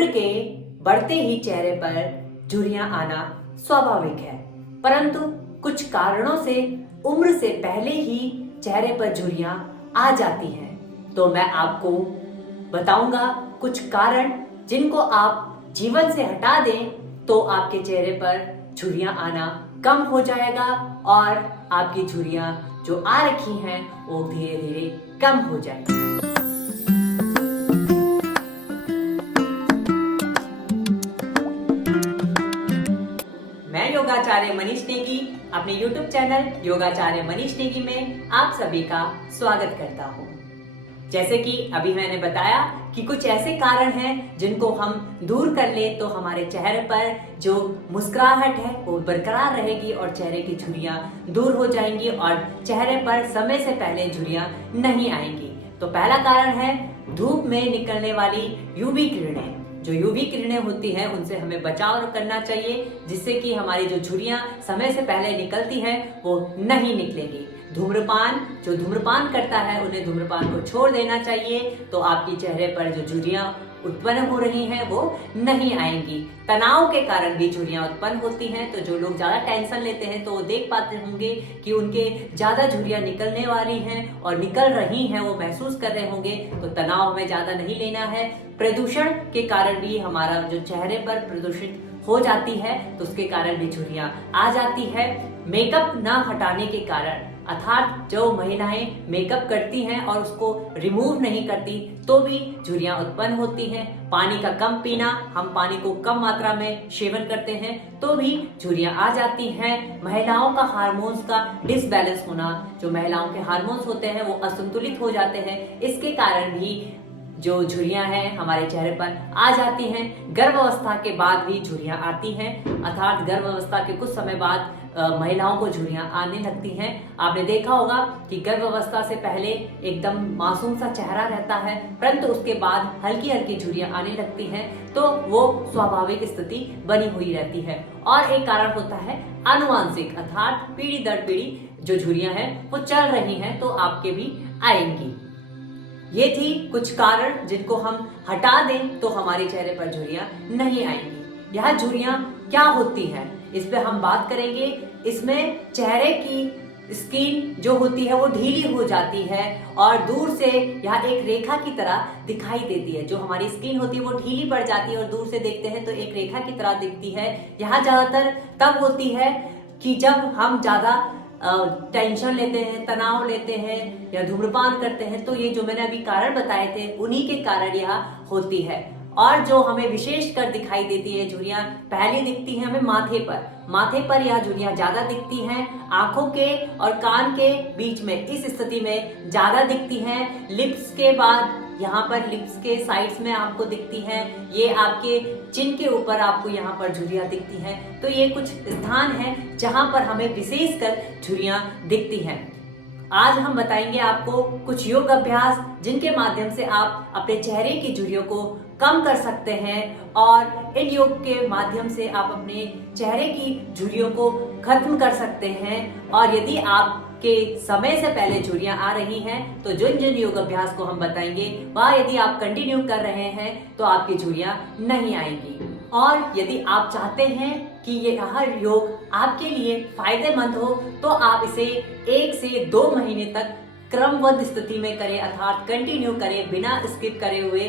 उम्र के बढ़ते ही चेहरे पर झुर्रियां आना स्वाभाविक है, परंतु कुछ कारणों से उम्र से पहले ही चेहरे पर झुर्रियां आ जाती हैं। तो मैं आपको बताऊंगा कुछ कारण जिनको आप जीवन से हटा दें तो आपके चेहरे पर झुर्रियां आना कम हो जाएगा और आपकी झुर्रियां जो आ रखी हैं वो धीरे धीरे कम हो जाएगी। मैं योगाचार्य मनीष नेगी अपने YouTube चैनल योगाचार्य मनीष नेगी में आप सभी का स्वागत करता हूँ। जैसे कि अभी मैंने बताया कि कुछ ऐसे कारण हैं जिनको हम दूर कर ले तो हमारे चेहरे पर जो मुस्कुराहट है वो बरकरार रहेगी और चेहरे की झुर्रियां दूर हो जाएंगी और चेहरे पर समय से पहले झुर्रियां नहीं आएंगी। तो पहला कारण है धूप में निकलने वाली यूवी किरणें। जो यूवी किरणें होती हैं उनसे हमें बचाव करना चाहिए, जिससे कि हमारी जो झुर्रियां समय से पहले निकलती हैं वो नहीं निकलेंगी। धूम्रपान, जो धूम्रपान करता है उन्हें धूम्रपान को छोड़ देना चाहिए, तो आपकी चेहरे पर जो झुर्रियां उत्पन्न हो रही हैं वो नहीं आएंगी। तनाव के कारण भी झुर्रियां उत्पन्न होती हैं, तो जो लोग ज्यादा टेंशन लेते हैं तो वो देख पाते होंगे कि उनके ज्यादा झुर्रियां निकलने वाली हैं और निकल रही हैं, वो महसूस कर रहे होंगे। तो तनाव हमें ज्यादा नहीं लेना है। प्रदूषण के कारण भी हमारा जो चेहरे पर प्रदूषित हो जाती है तो उसके कारण भी झुर्रियां आ जाती है। मेकअप ना हटाने के कारण, अर्थात जो महिलाएं मेकअप करती हैं और उसको रिमूव नहीं करती तो भी झुर्रियां उत्पन्न होती हैं। पानी का कम पीना, हम पानी को कम मात्रा में सेवन करते हैं तो भी झुर्रियां आ जाती हैं। महिलाओं का हार्मोन्स का डिसबैलेंस होना, जो महिलाओं के हार्मोन्स होते हैं वो असंतुलित हो जाते हैं, इसके कारण भी जो झुर्रियां हैं हमारे चेहरे पर आ जाती हैं। गर्भावस्था के बाद भी झुर्रियां आती हैं, अर्थात गर्भावस्था के कुछ समय बाद महिलाओं को झुर्रियां आने लगती हैं। आपने देखा होगा कि गर्भावस्था से पहले एकदम मासूम सा चेहरा रहता है, परंतु उसके बाद हल्की हल्की झुर्रियां आने लगती हैं, तो वो स्वाभाविक स्थिति बनी हुई रहती है। और एक कारण होता है आनुवांशिक, अर्थात पीढ़ी दर पीढ़ी जो झुर्रियां हैं वो चल रही हैं तो आपके भी आएंगी। ये थी कुछ कारण जिनको हम हटा दें तो हमारे चेहरे पर झुर्रियां नहीं आएंगी। यह झुर्रियां क्या होती हैं इस पे हम बात करेंगे। इसमें चेहरे की स्किन जो होती है वो ढीली हो जाती है और दूर से यह एक रेखा की तरह दिखाई देती है। जो हमारी स्किन होती है वो ढीली पड़ जाती है और दूर से देखते हैं तो एक रेखा की तरह दिखती है। यह ज्यादातर तब होती है कि जब हम ज्यादा टेंशन लेते हैं, तनाव लेते हैं या धूम्रपान करते हैं, तो ये जो मैंने अभी कारण बताए थे उन्हीं के कारण यह होती है। और जो हमें विशेष कर दिखाई देती है झुर्रियां, पहले दिखती है हमें माथे पर यह झुर्रियां ज्यादा दिखती हैं। आंखों के और कान के बीच में इस स्थिति में ज्यादा दिखती हैं। लिप्स के बाद यहाँ पर लिप्स के साइड्स में आपको दिखती हैं। ये आपके चिन के ऊपर आपको यहाँ पर झुर्रियां दिखती हैं। तो ये कुछ स्थान हैं जहां पर हमें विशेषकर झुर्रियां दिखती हैं। आज हम बताएंगे आपको कुछ योग अभ्यास जिनके माध्यम से आप अपने चेहरे की झुर्रियों को कम कर सकते हैं और इन योग के माध्यम से आप अपने चेहरे की झुर्रियों को खत्म कर सकते हैं। और यदि आपके समय से पहले झुर्रियां आ रही हैं तो जिन जिन योग अभ्यास को हम बताएंगे वह यदि आप कंटिन्यू कर रहे हैं तो आपकी झुर्रियां नहीं आएंगी। और यदि आप चाहते हैं कि ये हर योग आपके लिए फायदेमंद हो तो आप इसे 1 से 2 महीने तक क्रमबद्ध स्थिति में करें, अर्थात कंटिन्यू करें, बिना स्किप करे हुए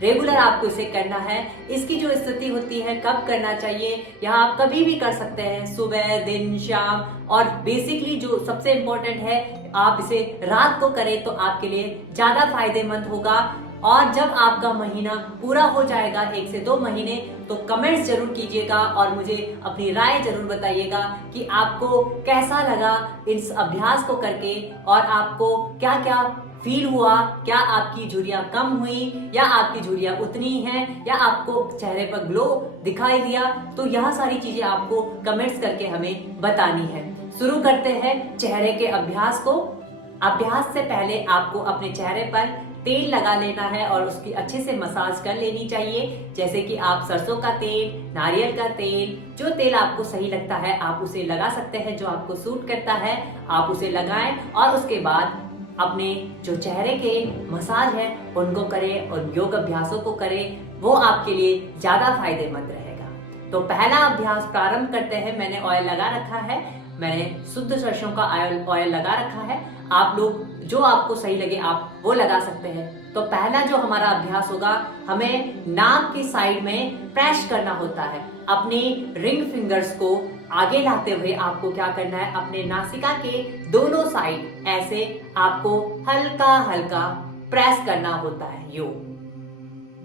रेगुलर आपको इसे करना है। इसकी जो स्थिति होती है कब करना चाहिए, यह आप कभी भी कर सकते हैं, सुबह, दिन, शाम। और बेसिकली जो सबसे इम्पोर्टेंट है आप इसे रात को करें तो आपके लिए ज्यादा फायदेमंद होगा। और जब आपका महीना पूरा हो जाएगा 1 से 2 महीने, तो कमेंट्स जरूर कीजिएगा और मुझे अपनी राय जरूर बताइएगा कि आपको कैसा लगा इस अभ्यास को करके और आपको क्या क्या फील हुआ। क्या आपकी झुर्रियां कम हुई या आपकी झुर्रियां उतनी हैं या आपको चेहरे पर ग्लो दिखाई दिया। तो यह सारी चीजें आपको कमेंट्स करके हमें बतानी है। शुरू करते हैं चेहरे के अभ्यास को। अभ्यास से पहले आपको अपने चेहरे पर तेल लगा लेना है और उसकी अच्छे से मसाज कर लेनी चाहिए। जैसे कि आप सरसों का तेल, नारियल का तेल, जो तेल आपको सही लगता है आप उसे लगा सकते हैं। जो आपको सूट करता है आप उसे लगाएं और उसके बाद अपने जो चेहरे के मसाज है उनको करें और योग अभ्यासों को करें। वो आपके लिए ज्यादा फायदेमंद रहेगा। तो पहला अभ्यास प्रारंभ करते हैं। मैंने ऑयल लगा रखा है, मैंने शुद्ध सरसों का ऑयल लगा रखा है। आप लोग जो आपको सही लगे आप वो लगा सकते हैं। तो पहला जो हमारा अभ्यास होगा, हमें नाक की साइड में प्रेस करना होता है। अपने रिंग फिंगर्स को आगे लाते हुए आपको क्या करना है, अपने नासिका के दोनों साइड ऐसे आपको हल्का हल्का प्रेस करना होता है। यो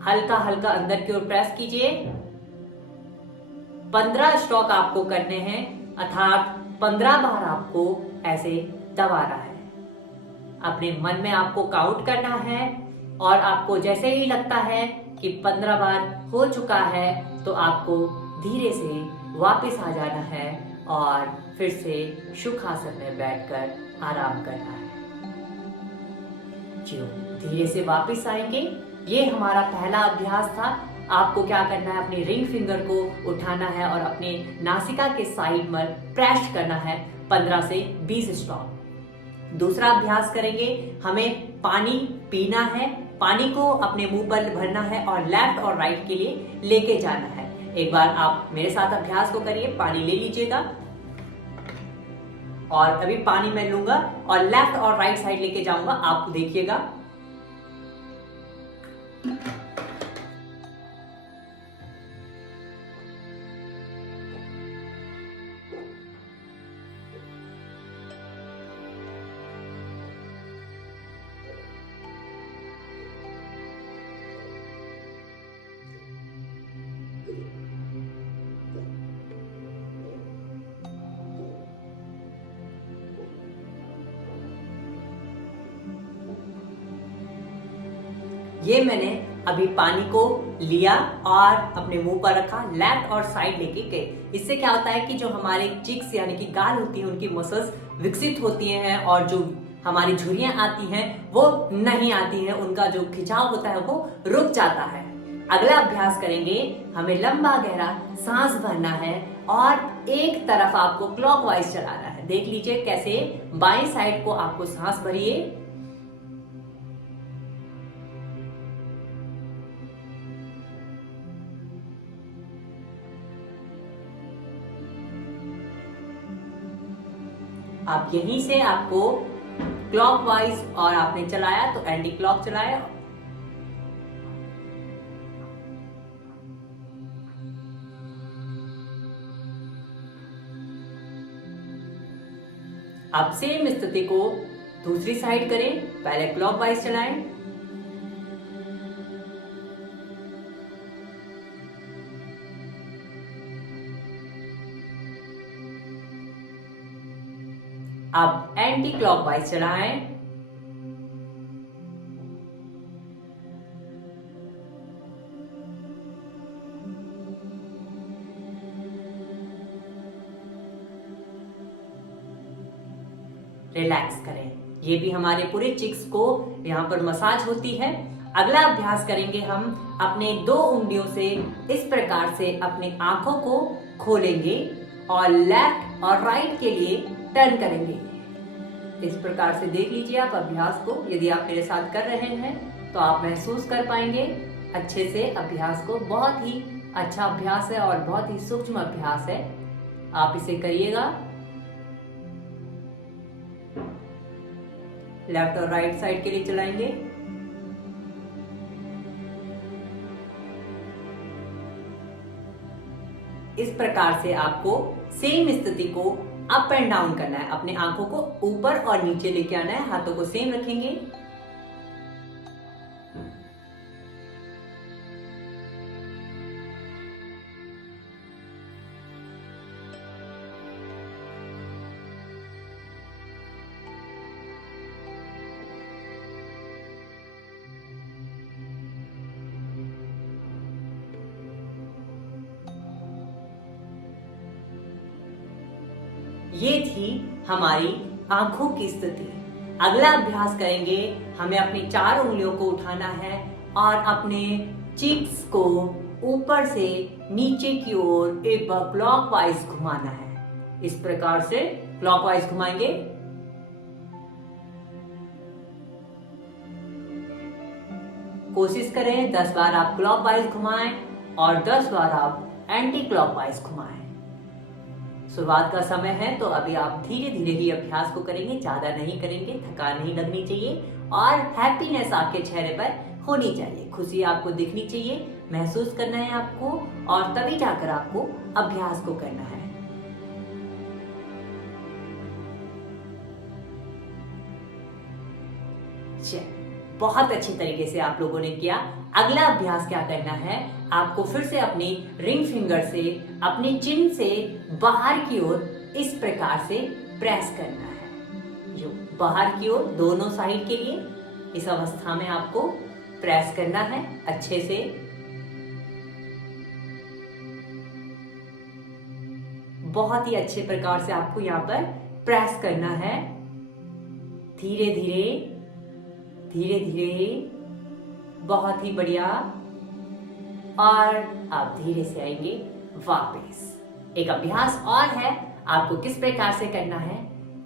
हल्का हल्का अंदर की ओर प्रेस कीजिए। 15 स्ट्रोक आपको करने हैं, अर्थात 15 बार आपको ऐसे दबाना है। अपने मन में आपको काउंट करना है और आपको जैसे ही लगता है कि 15 बार हो चुका है तो आपको धीरे से वापस आ जाना है और फिर से सुखासन में बैठकर आराम करना है। जो धीरे से वापस आएंगे। ये हमारा पहला अभ्यास था। आपको क्या करना है, अपने रिंग फिंगर को उठाना है और अपने नासिका के साइड में प्रेस करना है 15 से 20 स्ट्रोक। दूसरा अभ्यास करेंगे, हमें पानी पीना है, पानी को अपने मुंह पर भरना है और लेफ्ट और राइट के लिए लेके जाना है। एक बार आप मेरे साथ अभ्यास को करिए। पानी ले लीजिएगा और अभी पानी मैं लूंगा और लेफ्ट और राइट साइड लेके जाऊंगा, आप देखिएगा। ये मैंने अभी पानी को लिया और अपने मुंह पर रखा, लेफ्ट और साइड लेके गए। इससे क्या होता है कि जो हमारे चिक्स यानी कि गाल होती है उनकी मसल्स विकसित होती हैं और जो हमारी झुर्रियां आती हैं वो नहीं आती हैं, उनका जो खिंचाव होता है वो रुक जाता है। अगला अभ्यास करेंगे, हमें लंबा गहरा सांस भरना है और एक तरफ आपको क्लॉकवाइज चलाना है। देख लीजिए कैसे बाएं साइड को आपको सांस भरिए। आप यहीं से आपको क्लॉकवाइज और आपने चलाया तो एंटी क्लॉक चलाया। आप सेम स्थिति को दूसरी साइड करें, पहले क्लॉकवाइज चलाएं। अब एंटी क्लॉकवाइज चलाएं। रिलैक्स करें। ये भी हमारे पूरे चिक्स को यहाँ पर मसाज होती है। अगला अभ्यास करेंगे, हम अपने 2 उंगलियों से इस प्रकार से अपनी आंखों को खोलेंगे और लेफ्ट और राइट के लिए टर्न करेंगे। इस प्रकार से देख लीजिए आप अभ्यास को। यदि आप मेरे साथ कर रहे हैं तो आप महसूस कर पाएंगे अच्छे से अभ्यास को। बहुत ही अच्छा अभ्यास है और बहुत ही सूक्ष्म अभ्यास है। आप इसे करिएगा। लेफ्ट और राइट साइड के लिए चलाएंगे। इस प्रकार से आपको सेम स्थिति को अप एंड डाउन करना है। अपने आंखों को ऊपर और नीचे लेके आना है, हाथों को सेम रखेंगे। ये थी हमारी आंखों की स्थिति। अगला अभ्यास करेंगे, हमें अपनी 4 उंगलियों को उठाना है और अपने चिक्स को ऊपर से नीचे की ओर एक बार क्लॉकवाइज घुमाना है। इस प्रकार से क्लॉकवाइज घुमाएंगे। कोशिश करें 10 बार आप क्लॉकवाइज घुमाएं और 10 बार आप एंटी क्लॉकवाइज घुमाएं। शुरुआत का समय है तो अभी आप धीरे धीरे ही अभ्यास को करेंगे, ज्यादा नहीं करेंगे, थकान नहीं लगनी चाहिए और हैप्पीनेस आपके चेहरे पर होनी चाहिए, खुशी आपको दिखनी चाहिए, महसूस करना है आपको और तभी जाकर आपको अभ्यास को करना है। बहुत अच्छी तरीके से आप लोगों ने किया। अगला अभ्यास क्या करना है, आपको फिर से अपनी रिंग फिंगर से अपनी चिन से बाहर की ओर इस प्रकार से प्रेस करना है, जो बाहर की ओर दोनों साइड के लिए इस अवस्था में आपको प्रेस करना है अच्छे से। बहुत ही अच्छे प्रकार से आपको यहाँ पर प्रेस करना है, धीरे धीरे धीरे धीरे, बहुत ही बढ़िया। और आप धीरे से आएंगे वापस। एक अभ्यास और है, आपको किस प्रकार से करना है,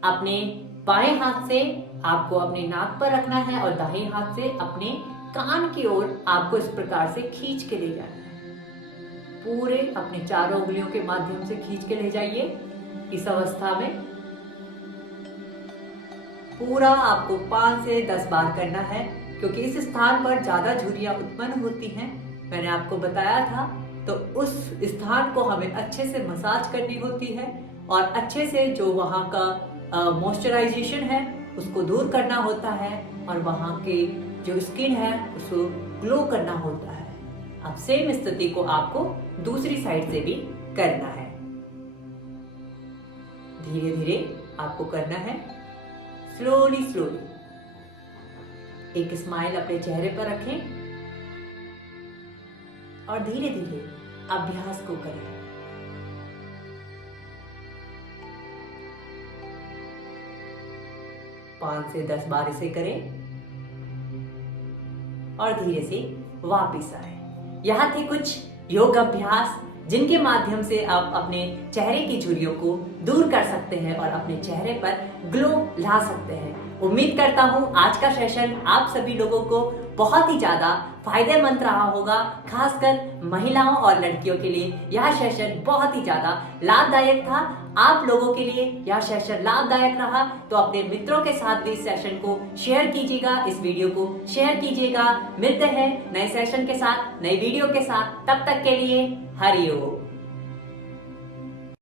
अपने बाएं हाथ से आपको अपने नाक पर रखना है और दाहिने हाथ से अपने कान की ओर आपको इस प्रकार से खींच के ले जाना है। पूरे अपने चारों उंगलियों के माध्यम से खींच के ले जाइए। इस अवस्था में पूरा आपको 5 से 10 बार करना है, क्योंकि इस स्थान पर ज्यादा झुर्रियां उत्पन्न होती हैं, मैंने आपको बताया था। तो उस स्थान को हमें अच्छे से मसाज करनी होती है और अच्छे से जो वहाँ का मॉइस्चराइजेशन है उसको दूर करना होता है और वहाँ के जो स्किन है उसको ग्लो करना होता है। अब सेम स्थिति को आपको दूसरी साइड से भी करना है। धीरे धीरे आपको करना है, स्लोली स्लोली। एक स्माइल अपने चेहरे पर रखें और धीरे धीरे अभ्यास को करें। पांच से 10 बार इसे करें और धीरे से वापस आए। यहाँ थे कुछ योग अभ्यास जिनके माध्यम से आप अपने चेहरे की झुर्रियों को दूर कर सकते हैं और अपने चेहरे पर ग्लो ला सकते हैं। उम्मीद करता हूँ आज का सेशन आप सभी लोगों को बहुत ही ज्यादा फायदेमंद रहा होगा। खासकर महिलाओं और लड़कियों के लिए यह सेशन बहुत ही ज्यादा लाभदायक था। आप लोगों के लिए यह सेशन लाभदायक रहा तो अपने मित्रों के साथ भी इस सेशन को शेयर कीजिएगा, इस वीडियो को शेयर कीजिएगा। मिलते हैं नए सेशन के साथ, नए वीडियो के साथ। तब तक के लिए हरि ओम।